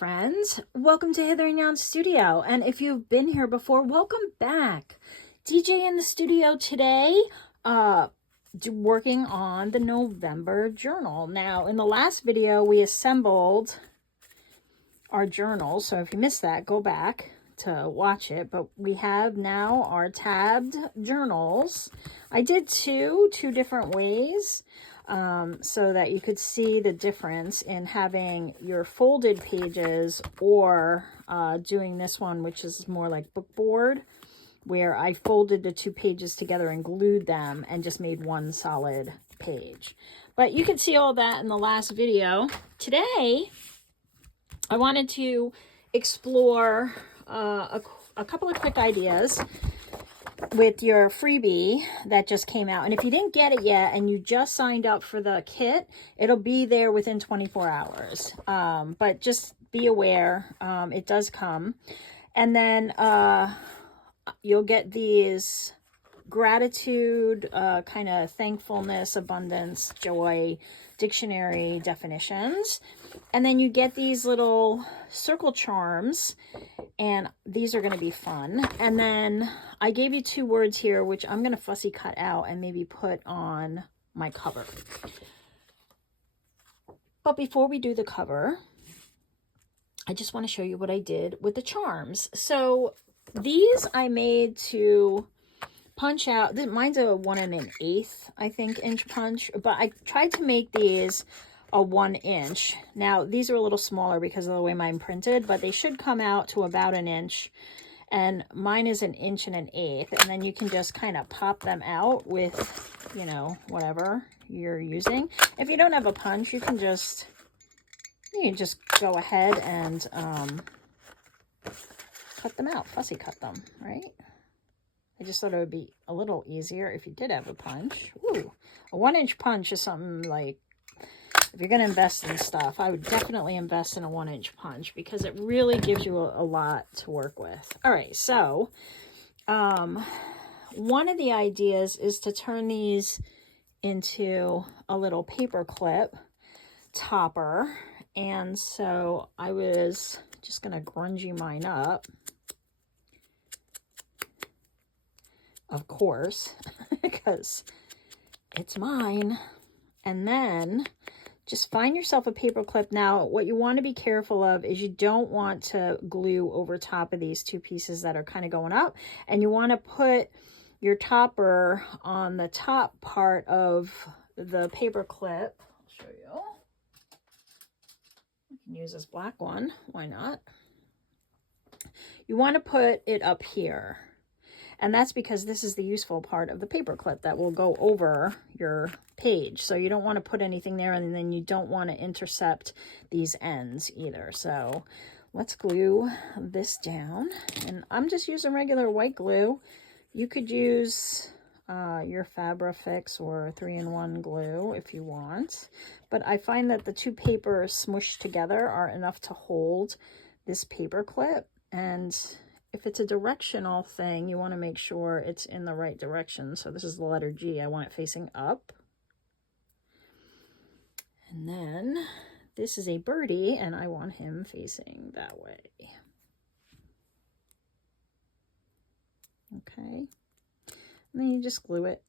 friends. Welcome to Hither and Yon Studio. And if you've been here before, welcome back. DJ in the studio today, working on the November journal. Now, in the last video, we assembled our journal. So if you missed that, go back to watch it. But we have now our tabbed journals. I did two different ways. So that you could see the difference in having your folded pages or doing this one, which is more like bookboard, where I folded the two pages together and glued them and just made one solid page. But you can see all that in the last video. Today, I wanted to explore a couple of quick ideas with your freebie that just came out. And if you didn't get it yet and you just signed up for the kit, it'll be there within 24 hours. But just be aware, it does come. And then you'll get these gratitude, kind of thankfulness, abundance, joy, dictionary definitions. And then you get these little circle charms, and these are going to be fun. And then I gave you two words here, which I'm going to fussy cut out and maybe put on my cover. But before we do the cover, I just want to show you what I did with the charms. So these I made to punch out. Mine's a 1 1/8, I think, inch punch, but I tried to make these a 1 inch. Now these are a little smaller because of the way mine printed, but they should come out to about 1 inch, and mine is 1 1/8. And then you can just kind of pop them out with, you know, whatever you're using. If you don't have a punch, you can just go ahead and cut them out, fussy cut them, right? I just thought it would be a little easier if you did have a punch. Ooh, a 1 inch punch is something like, if you're going to invest in stuff, I would definitely invest in a 1 inch punch because it really gives you a lot to work with. All right, so one of the ideas is to turn these into a little paper clip topper. And so I was just going to grungy mine up, of course, because it's mine. And then just find yourself a paper clip. Now, what you want to be careful of is you don't want to glue over top of these two pieces that are kind of going up. And you want to put your topper on the top part of the paper clip. I'll show you. You can use this black one. Why not? You want to put it up here. And that's because this is the useful part of the paper clip that will go over your page. So you don't want to put anything there, and then you don't want to intercept these ends either. So let's glue this down. And I'm just using regular white glue. You could use your Fabrifix or 3-in-1 glue if you want. But I find that the two papers smushed together are enough to hold this paper clip. And if it's a directional thing, you want to make sure it's in the right direction. So this is the letter G. I want it facing up. And then this is a birdie, and I want him facing that way. Okay. And then you just glue it.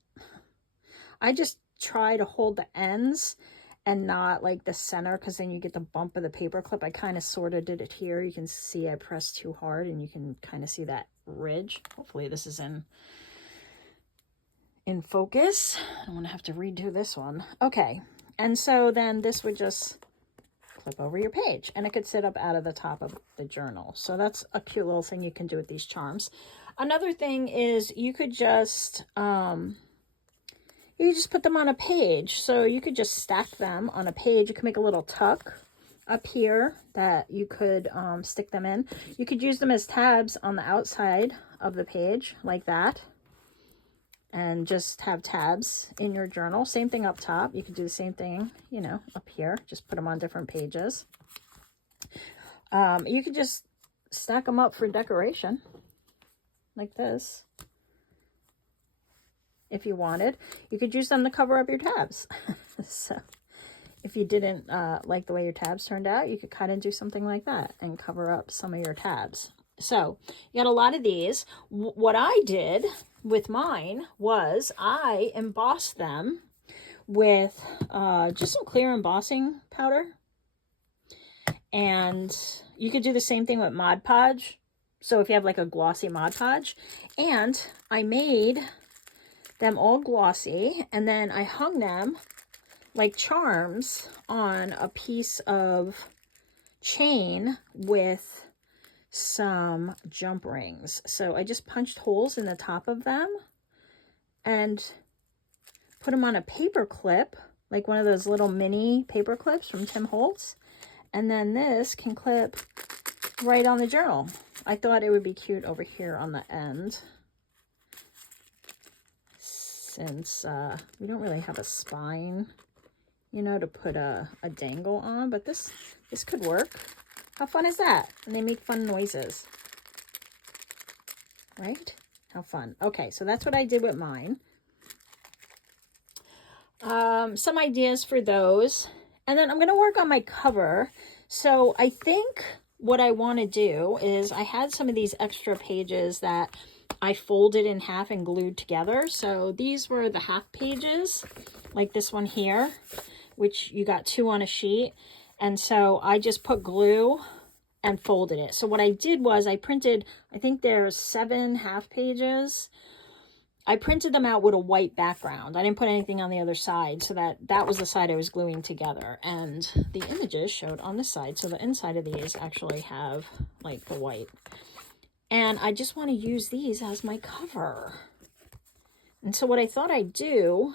I just try to hold the ends and not like the center, because then you get the bump of the paper clip. I kind of sort of did it here. You can see I pressed too hard, and you can kind of see that ridge. Hopefully this is in focus. I don't want to have to redo this one. Okay, and so then this would just clip over your page, and it could sit up out of the top of the journal. So that's a cute little thing you can do with these charms. Another thing is you could just put them on a page. So you could just stack them on a page. You can make a little tuck up here that you could stick them in. You could use them as tabs on the outside of the page like that, and just have tabs in your journal. Same thing up top. You could do the same thing, you know, up here. Just put them on different pages. You could just stack them up for decoration like this. If you wanted, you could use them to cover up your tabs. So if you didn't like the way your tabs turned out, you could cut and do something like that and cover up some of your tabs. So you got a lot of these. What I did with mine was I embossed them with just some clear embossing powder. And you could do the same thing with Mod Podge. So if you have like a glossy Mod Podge. And I made them all glossy, and then I hung them like charms on a piece of chain with some jump rings. So I just punched holes in the top of them and put them on a paper clip, like one of those little mini paper clips from Tim Holtz. And then this can clip right on the journal. I thought it would be cute over here on the end, since we don't really have a spine, you know, to put a dangle on, but this could work. How fun is that? And they make fun noises, right? How fun. Okay, so that's what I did with mine. Some ideas for those. And then I'm going to work on my cover. So I think what I want to do is, I had some of these extra pages that I folded in half and glued together. So these were the half pages, like this one here, which you got 2 on a sheet. And so I just put glue and folded it. So what I did was I printed, I think there's 7 half pages. I printed them out with a white background. I didn't put anything on the other side, so that was the side I was gluing together. And the images showed on this side. So the inside of these actually have like the white. And I just want to use these as my cover. And so what I thought I'd do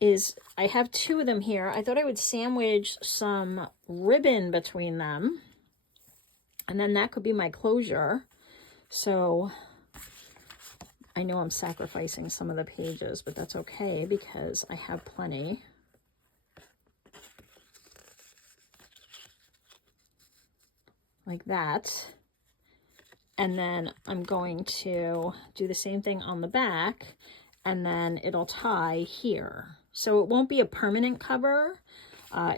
is, I have 2 of them here. I thought I would sandwich some ribbon between them. And then that could be my closure. So I know I'm sacrificing some of the pages, but that's okay because I have plenty. Like that. And then I'm going to do the same thing on the back, and then it'll tie here. So it won't be a permanent cover.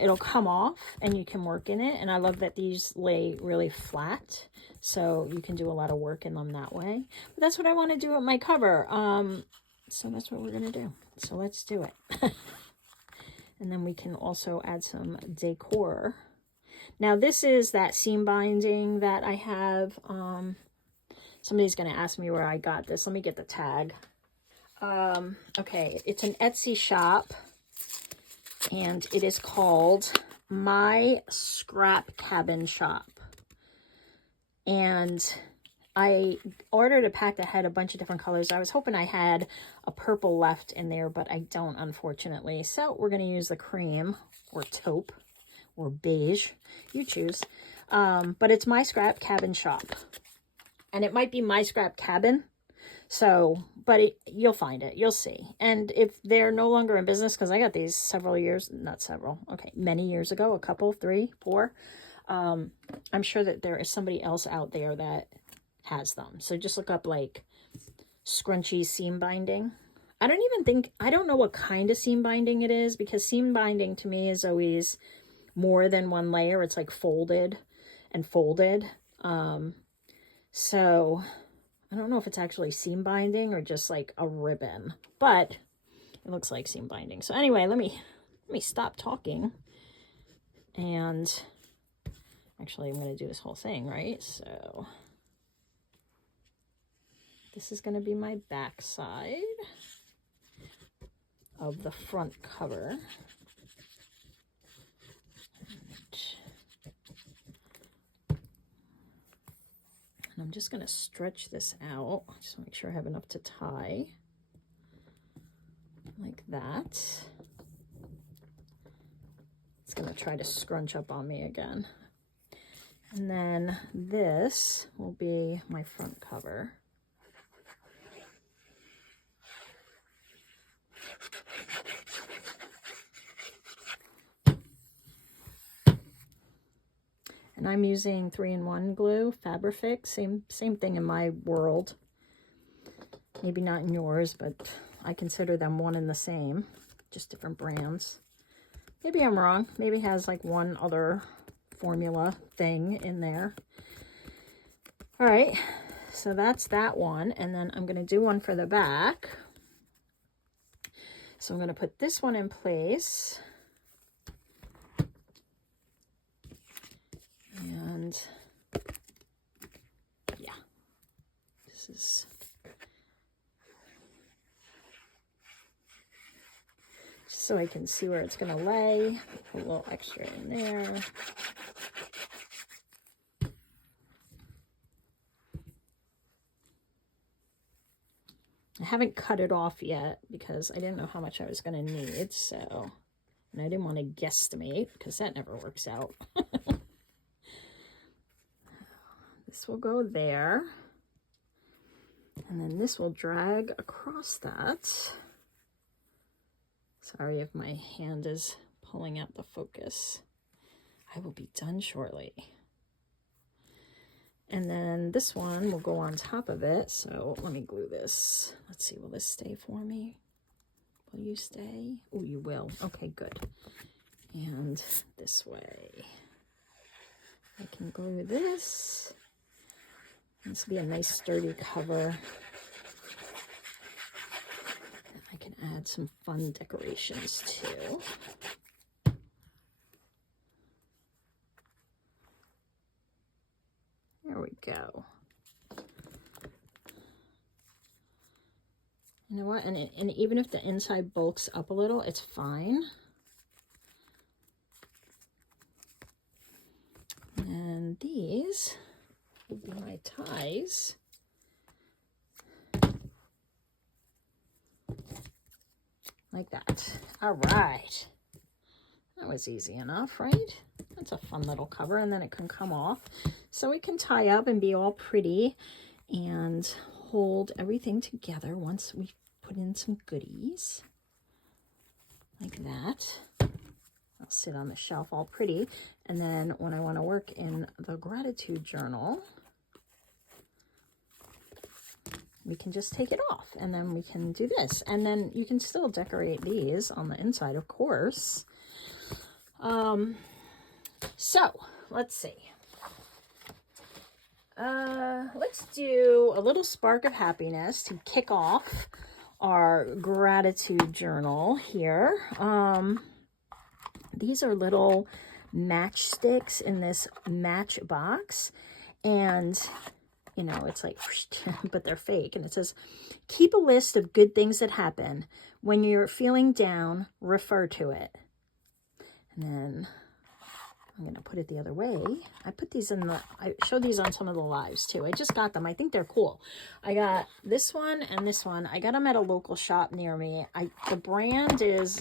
It'll come off and you can work in it. And I love that these lay really flat, so you can do a lot of work in them that way. But that's what I want to do with my cover. So that's what we're going to do. So let's do it. And then we can also add some decor. Now this is that seam binding that I have. Somebody's going to ask me where I got this. Let me get the tag. Okay, it's an Etsy shop, and it is called My Scrap Cabin Shop. And I ordered a pack that had a bunch of different colors. I was hoping I had a purple left in there, but I don't, unfortunately. So we're going to use the cream or taupe or beige. You choose. But it's My Scrap Cabin Shop. And it might be My Scrap Cabin. So, but you'll find it. You'll see. And if they're no longer in business, because I got these several years, not several, okay, many years ago, a couple, 3, 4. I'm sure that there is somebody else out there that has them. So just look up like scrunchy seam binding. I don't know what kind of seam binding it is, because seam binding to me is always more than one layer. It's like folded and folded. So I don't know if it's actually seam binding or just like a ribbon, but it looks like seam binding. So anyway, let me stop talking, and actually I'm going to do this whole thing, right? So this is going to be my back side of the front cover. And I'm just going to stretch this out, just to make sure I have enough to tie, like that. It's going to try to scrunch up on me again. And then this will be my front cover. And I'm using 3-in-1 glue, Fabrifix, same thing in my world. Maybe not in yours, but I consider them one and the same, just different brands. Maybe I'm wrong. Maybe it has like one other formula thing in there. All right, so that's that one. And then I'm going to do one for the back. So I'm going to put this one in place. And yeah, this is just so I can see where it's going to lay. Put a little extra in there. I haven't cut it off yet because I didn't know how much I was going to need, so, and I didn't want to guesstimate because that never works out. This will go there, and then this will drag across that. Sorry if my hand is pulling out the focus. I will be done shortly. And then this one will go on top of it. So let me glue this. Let's see, will this stay for me? Will you stay? Oh, you will. Okay, good. And this way. I can glue this. This will be a nice sturdy cover. And I can add some fun decorations too. There we go. You know what? And even if the inside bulks up a little, it's fine. And these will be my ties. Like that. All right. That was easy enough, right? That's a fun little cover, and then it can come off. So it can tie up and be all pretty and hold everything together once we put in some goodies. Like that. I'll sit on the shelf all pretty. And then when I want to work in the gratitude journal, we can just take it off, and then we can do this. And then you can still decorate these on the inside, of course. So let's see. Let's do a little spark of happiness to kick off our gratitude journal here. These are little matchsticks in this match box, and you know, it's like, but they're fake. And it says, keep a list of good things that happen. When you're feeling down, refer to it. And then I'm going to put it the other way. I put these in the, I showed these on some of the lives too. I just got them. I think they're cool. I got this one and this one. I got them at a local shop near me. The brand is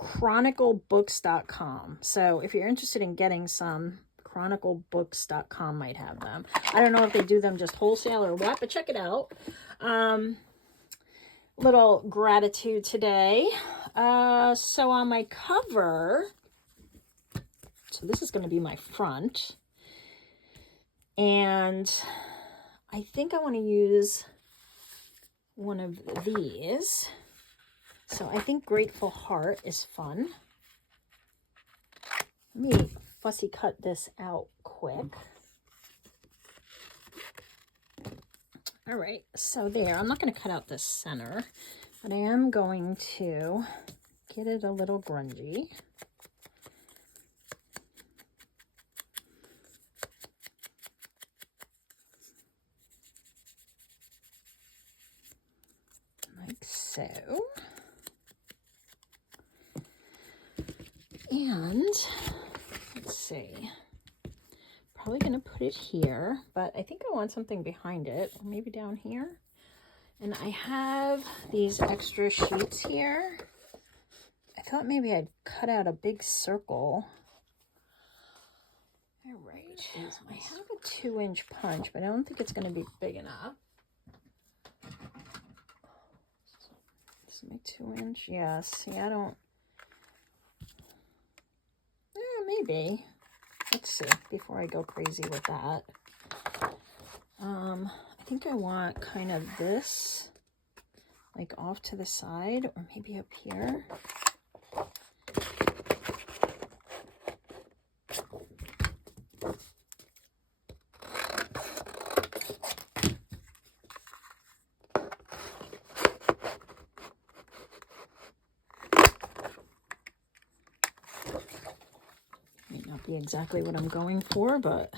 chroniclebooks.com. So if you're interested in getting some, chroniclebooks.com might have them. I don't know if they do them just wholesale or what, but check it out. Little gratitude today. So on my cover, so this is going to be my front, and I think I want to use one of these. So I think Grateful Heart is fun. Let me fussy cut this out quick. All right, so there. I'm not going to cut out the center, but I am going to get it a little grungy. Like so. And let's see. Probably going to put it here, but I think I want something behind it, or maybe down here. And I have these extra sheets here. I thought maybe I'd cut out a big circle. All right. I have a 2-inch punch, but I don't think it's going to be big enough. This is my 2-inch. Yeah, see, I don't. Maybe. Let's see, before I go crazy with that. I think I want kind of this, like off to the side, or maybe up here. be exactly what I'm going for, but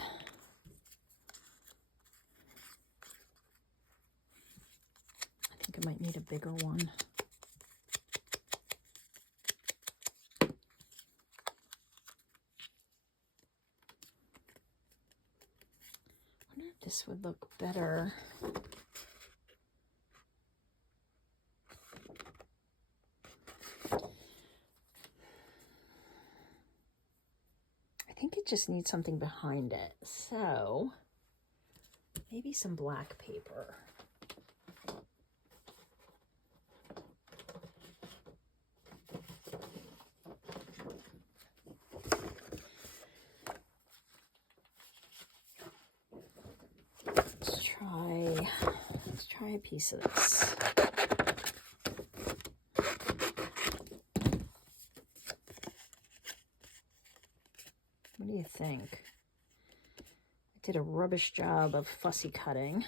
I think I might need a bigger one. I wonder if this would look better. I think it just needs something behind it. So maybe some black paper. Let's try a piece of this. What do you think? I did a rubbish job of fussy cutting.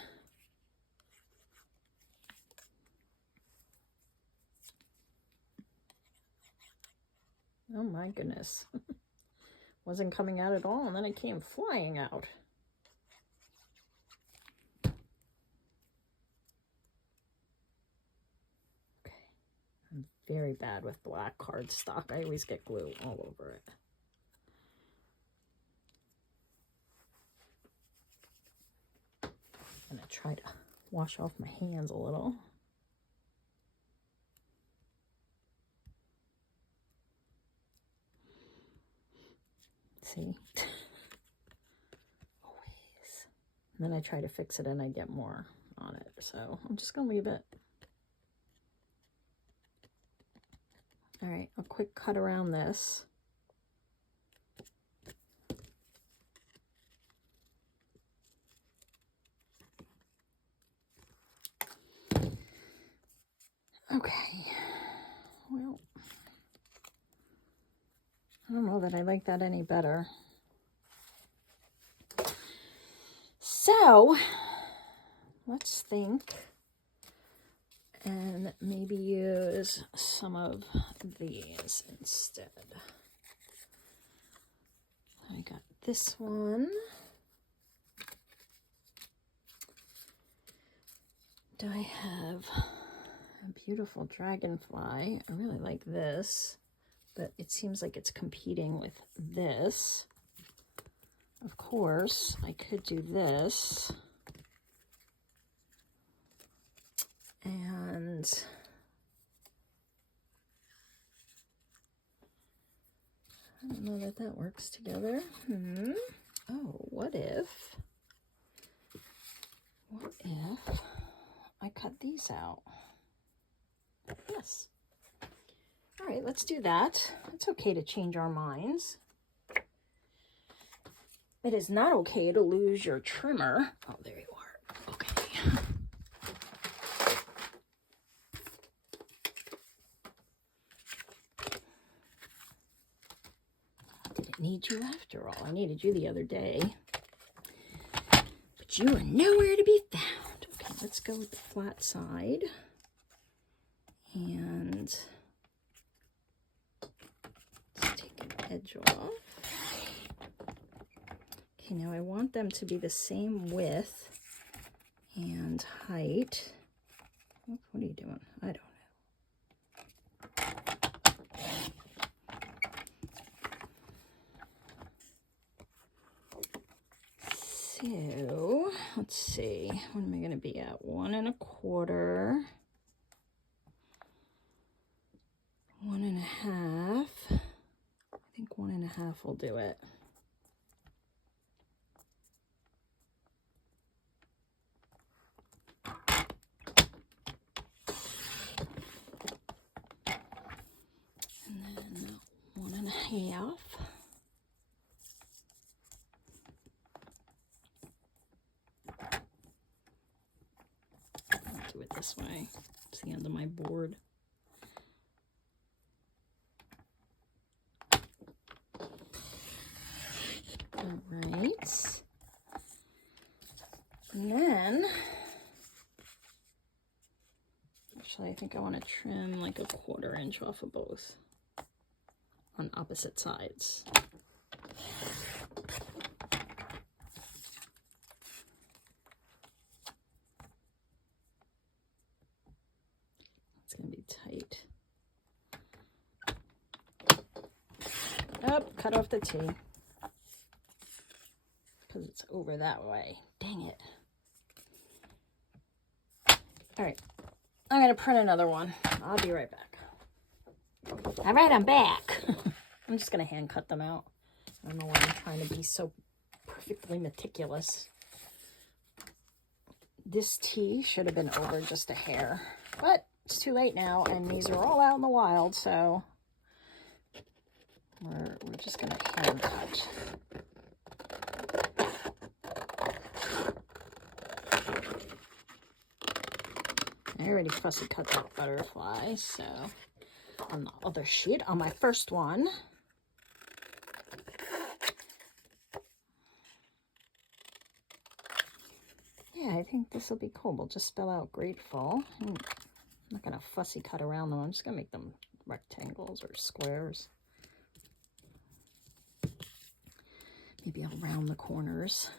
Oh my goodness. Wasn't coming out at all, and then it came flying out. Okay. I'm very bad with black cardstock. I always get glue all over it. I'm gonna try to wash off my hands a little. See? Always. And then I try to fix it and I get more on it. So I'm just gonna leave it. All right, a quick cut around this. Okay, well, I don't know that I like that any better. So let's think and maybe use some of these instead. I got this one. Do I have a beautiful dragonfly? I really like this, but it seems like it's competing with this. Of course, I could do this. And I don't know that that works together. Oh, what if I cut these out? Yes. All right, let's do that. It's okay to change our minds. It is not okay to lose your trimmer. Oh, there you are. Okay. Didn't need you after all. I needed you the other day. But you are nowhere to be found. Okay, let's go with the flat side. And let's take an edge off. Okay, now I want them to be the same width and height. What are you doing? I don't know. So, let's see. What am I going to be at? 1 1/4. 1 1/2. I think 1 1/2 will do it. And then 1 1/2. I'll do it this way. It's the end of my board. All right. And then, actually, I think I want to trim like 1/4 inch off of both on opposite sides. Nope, cut off the T. Because it's over that way. Dang it. All right, I'm going to print another one. I'll be right back. All right, I'm back. I'm just going to hand cut them out. I don't know why I'm trying to be so perfectly meticulous. This T should have been over just a hair, but it's too late now, and these are all out in the wild, so we're just going to hand cut. I already fussy cut that butterfly, so on the other sheet, on my first one, yeah, I think this will be cool. We'll just spell out grateful. I'm not going to fussy cut around them. I'm just going to make them rectangles or squares. Maybe I'll round the corners.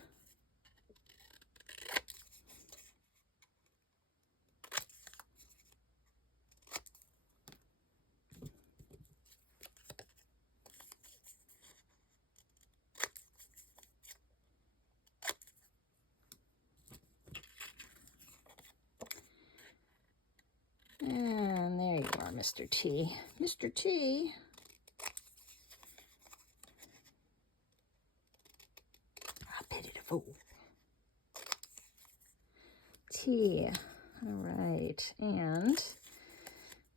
And there you are, Mr. T. Mr. T. I pity the fool. T. All right. And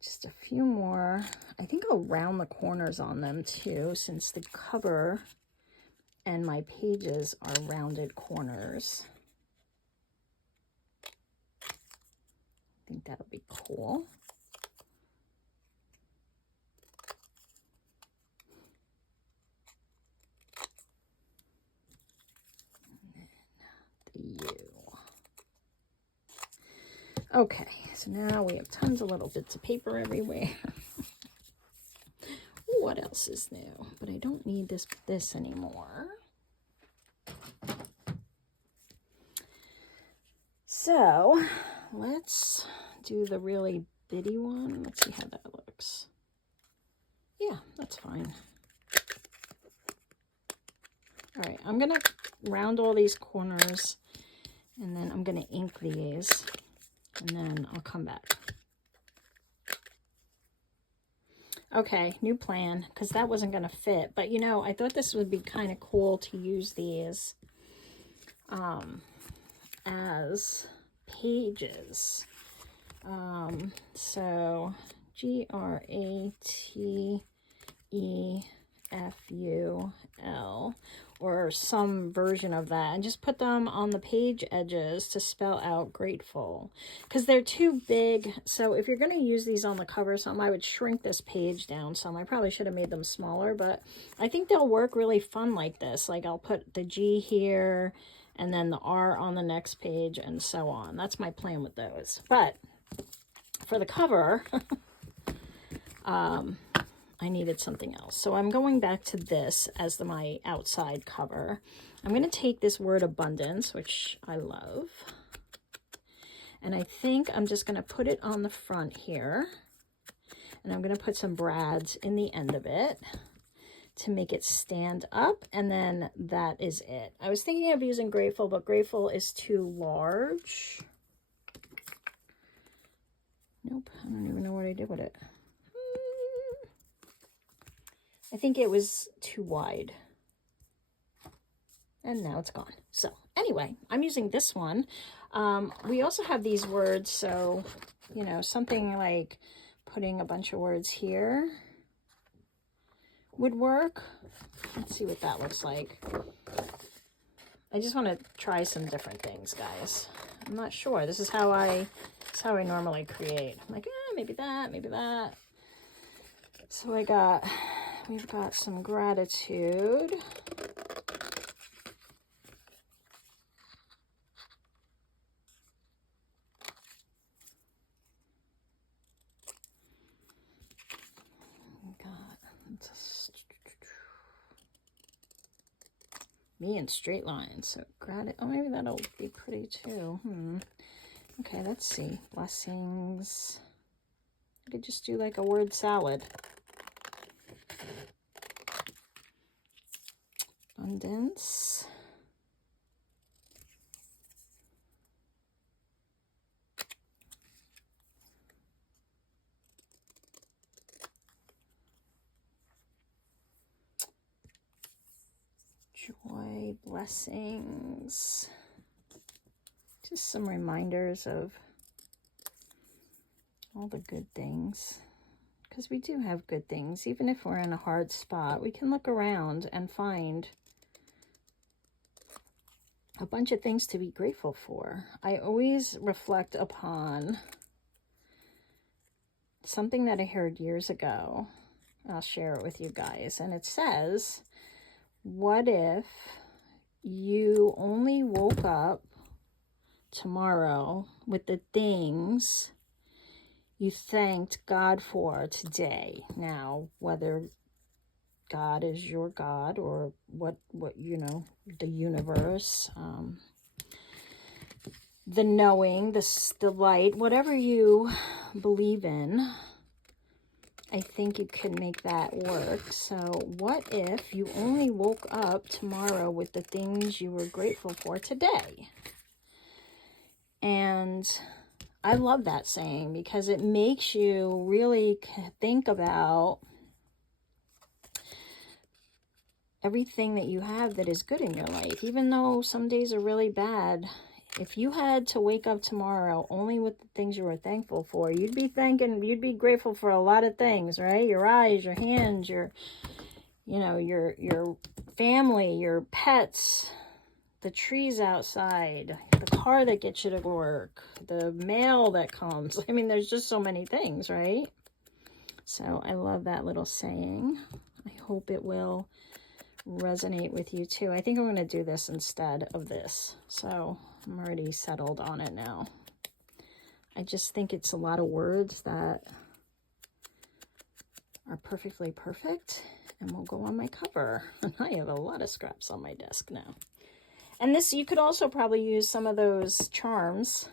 just a few more. I think I'll round the corners on them too, since the cover and my pages are rounded corners. I think that'll be cool. And then the U. Okay, so now we have tons of little bits of paper everywhere. What else is new? But I don't need this anymore. So let's do the really bitty one. Let's see how that looks. Yeah, that's fine. All right, I'm gonna round all these corners, and then I'm gonna ink these, and then I'll come back. Okay, new plan, because that wasn't gonna fit, but you know, I thought this would be kind of cool to use these as pages. So GRATEFUL or some version of that, and just put them on the page edges to spell out grateful, because they're too big. So if you're going to use these on the cover or something, I would shrink this page down some. I probably should have made them smaller, but I think they'll work really fun like this. Like I'll put the G here and then the R on the next page and so on. That's my plan with those. But for the cover, I needed something else. So I'm going back to this as my outside cover. I'm going to take this word abundance, which I love. And I think I'm just going to put it on the front here. And I'm going to put some brads in the end of it to make it stand up. And then that is it. I was thinking of using grateful, but grateful is too large. Nope, I don't even know what I did with it. I think it was too wide. And now it's gone. So anyway, I'm using this one. We also have these words, so, you know, something like putting a bunch of words here would work. Let's see what that looks like. I just want to try some different things, guys. I'm not sure. This is how I normally create. I'm like, maybe that, maybe that. So we've got some gratitude. Me in straight lines. So gratitude. Oh, maybe that'll be pretty too. Okay, let's see. Blessings. I could just do like a word salad. Abundance. Joy, blessings. Just some reminders of all the good things. Because we do have good things. Even if we're in a hard spot, we can look around and find a bunch of things to be grateful for. I always reflect upon something that I heard years ago. I'll share it with you guys. And it says, what if you only woke up tomorrow with the things you thanked God for today? Now, whether God is your God or what you know, the universe, the knowing, the light, whatever you believe in, I think you can make that work. So what if you only woke up tomorrow with the things you were grateful for today? And I love that saying because it makes you really think about everything that you have that is good in your life. Even though some days are really bad, if you had to wake up tomorrow only with the things you were thankful for, you'd be grateful for a lot of things, right? Your eyes, your hands, your family, your pets, the trees outside, the car that gets you to work, the mail that comes. I mean, there's just so many things, right? So I love that little saying. I hope it will resonate with you too. I think I'm going to do this instead of this. So I'm already settled on it now. I just think it's a lot of words that are perfectly perfect and will go on my cover. And I have a lot of scraps on my desk now. And this, you could also probably use some of those charms.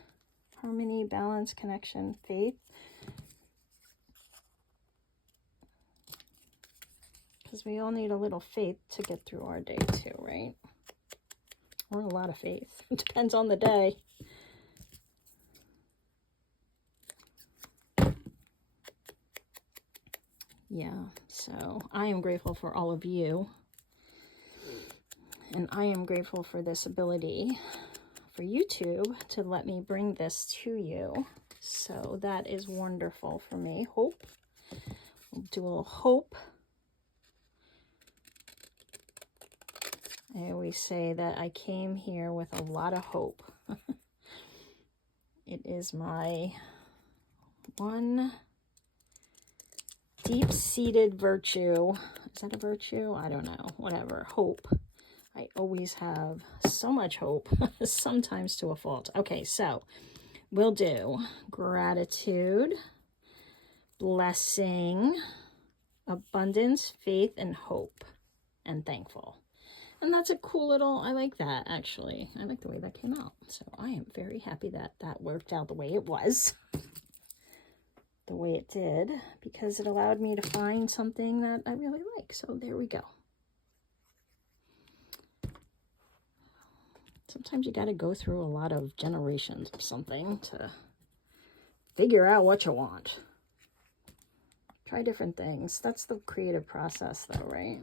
Harmony, balance, connection, faith. Because we all need a little faith to get through our day too, right? Or a lot of faith. It depends on the day. Yeah, so I am grateful for all of you. And I am grateful for this ability for YouTube to let me bring this to you. So that is wonderful for me. Hope. We'll do a little hope. I always say that I came here with a lot of hope. It is my one deep-seated virtue. Is that a virtue? I don't know. Whatever. Hope. I always have so much hope, sometimes to a fault. Okay, so we'll do gratitude, blessing, abundance, faith, and hope, and thankful. And that's a cool little, I like that, actually. I like the way that came out. So I am very happy that that worked out the way it was, the way it did, because it allowed me to find something that I really like. So there we go. Sometimes you got to go through a lot of generations of something to figure out what you want. Try different things. That's the creative process though, right?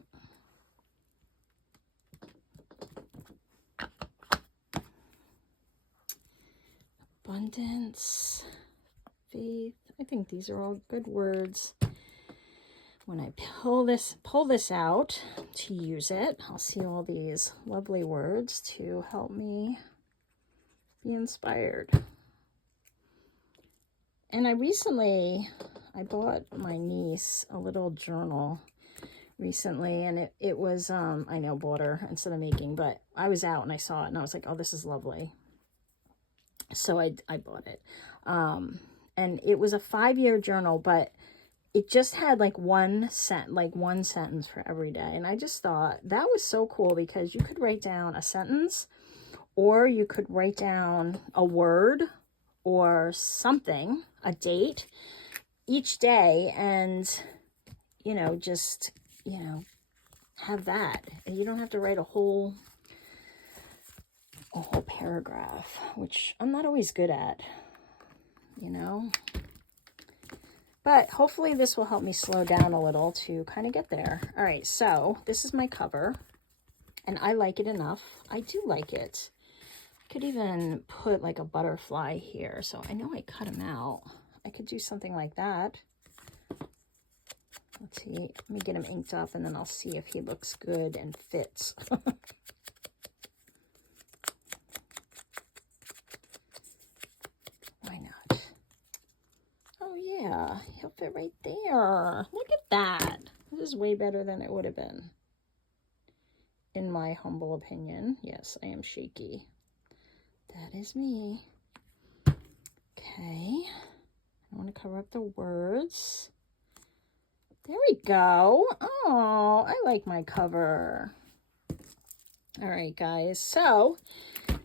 Abundance, faith. I think these are all good words. When I pull this out to use it, I'll see all these lovely words to help me be inspired. And I bought my niece a little journal recently, and it was, I know, bought her instead of making, but I was out and I saw it and I was like, oh, this is lovely. So I bought it. And it was a 5-year journal, but it just had like one sentence for every day. And I just thought that was so cool because you could write down a sentence, or you could write down a word or something, a date each day, and, just, have that. And you don't have to write a whole paragraph, which I'm not always good at, you know. But hopefully this will help me slow down a little to kind of get there. All right, so this is my cover, and I like it enough. I do like it. I could even put like a butterfly here. So I know I cut him out. I could do something like that. Let's see. Let me get him inked up, and then I'll see if he looks good and fits. Why not? Oh yeah, he'll fit right there. Look at that. This is way better than it would have been, in my humble opinion. Yes, I am shaky. That is me. Okay. I want to cover up the words. There we go. Oh, I like my cover. All right, guys. So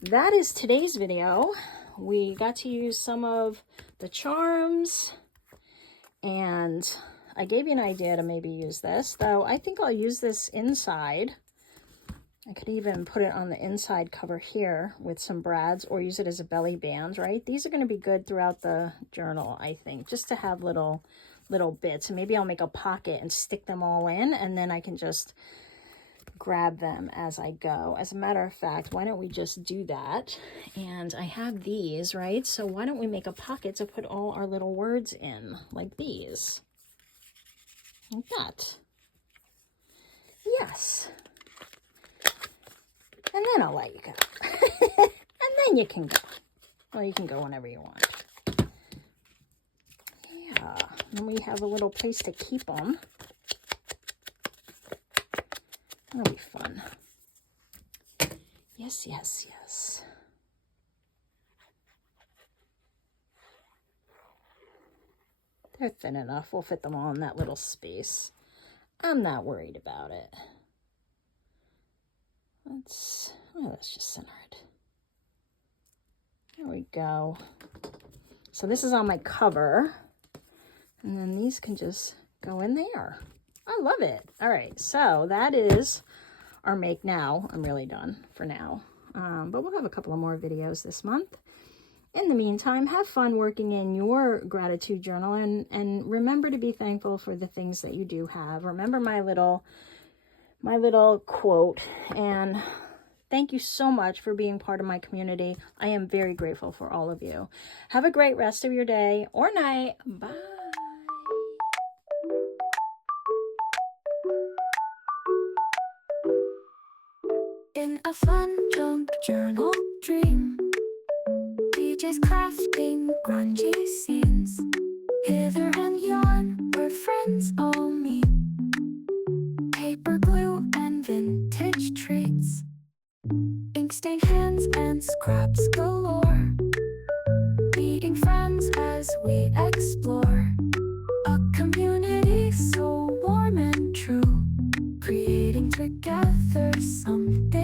that is today's video. We got to use some of the charms, and I gave you an idea to maybe use this, though I think I'll use this inside. I could even put it on the inside cover here with some brads, or use it as a belly band, right? These are going to be good throughout the journal, I think, just to have little bits. And maybe I'll make a pocket and stick them all in, and then I can just grab them as I go. As a matter of fact, why don't we just do that? And I have these, right? So why don't we make a pocket to put all our little words in, like these. Like that. Yes. And then I'll let you go. And then you can go. Well, you can go whenever you want. Yeah. And we have a little place to keep them. That'll be fun. Yes, yes, yes. They're thin enough. We'll fit them all in that little space. I'm not worried about it. Let's just center it. There we go. So this is on my cover. And then these can just go in there. I love it. All right, so that is our make now. I'm really done for now. But we'll have a couple of more videos this month. In the meantime, have fun working in your gratitude journal, and remember to be thankful for the things that you do have. Remember my little quote, and thank you so much for being part of my community. I am very grateful for all of you. Have a great rest of your day or night. Bye. In a fun junk journal dream, DJ's crafting grungy scenes. Hither and yon, where friends all meet. Paper glue and vintage treats. Ink stained hands and scraps galore. Meeting friends as we explore. A community so warm and true. Creating together someday.